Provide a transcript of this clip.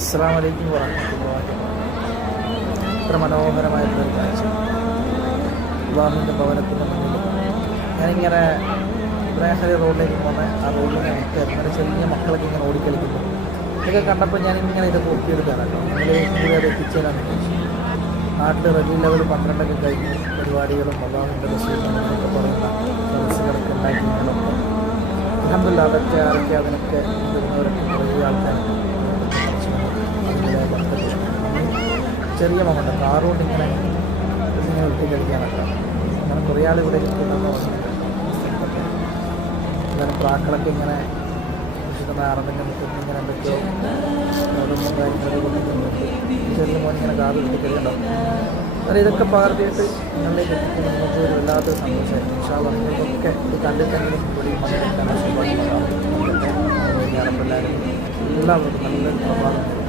അസ്സാം വലൈക്കും വാഹമത്തുള്ളാഹി ഇത്ര മനോഹരമായിട്ടുള്ള കാഴ്ച. വിവാഹത്തിന്റെ ഭവനത്തിന്റെ മുന്നിൽ. ഞാനിങ്ങനെ ഇബ്രാഹിം റോഡിലേക്ക് പോകുന്ന ആ റോഡിനെ ഇങ്ങനെ ചെറിയ മക്കളൊക്കെ ഇങ്ങനെ ഓടിക്കളിക്കുന്നു ഇതൊക്കെ കണ്ടപ്പോൾ ഞാൻ ഇങ്ങനെ ഇത് പൂർത്തിയെടുക്കുകയാണ് കേട്ടോ നിങ്ങളിലേക്ക് അത് എത്തിച്ചേരാൻ നാട്ടിൽ റെഡി ലെവൽ പന്ത്രണ്ടൊക്കെ കഴിഞ്ഞ് പരിപാടികളും വിവാഹത്തിന്റെ റസൂലിനൊക്കെ പറയുന്ന സദസ്സുകളൊക്കെ ഉണ്ടാക്കിയതൊക്കെ അലഹമില്ല അതൊക്കെ ആരൊക്കെ അതിനൊക്കെ വരുന്നവരൊക്കെ ആൾക്കാരുണ്ട് ചെറിയ മകണ്ട കാറുകൊണ്ട് ഇങ്ങനെ ഇങ്ങനെ വെട്ടി കഴിക്കാനൊക്കെ അങ്ങനെ കുറേ ആൾ ഇവിടെ ഇരിക്കുന്നെന്ന് പ്രാക്കളൊക്കെ ഇങ്ങനെ അറബിന്റെ മുറ്റത്ത് ഇങ്ങനെ എന്തൊക്കെയോ ചെറിയ മോൻ ഇങ്ങനെ കാറ് വെട്ടി കഴിക്കണ്ടാവും അതായത് ഇതൊക്കെ പകർത്തിയിട്ട് നിങ്ങളിലേക്ക് എത്തിക്കും നമുക്ക് ഒരു വല്ലാത്തൊരു സന്തോഷമായിരുന്നു പക്ഷേ നിങ്ങൾക്കൊക്കെ ഇത് കണ്ടിട്ടെങ്കിലും പങ്കെടുക്കാൻ സുഖമായിട്ടുണ്ടാവും അറബെല്ലാവരും എല്ലാവർക്കും നല്ലൊരു പ്രഭാതം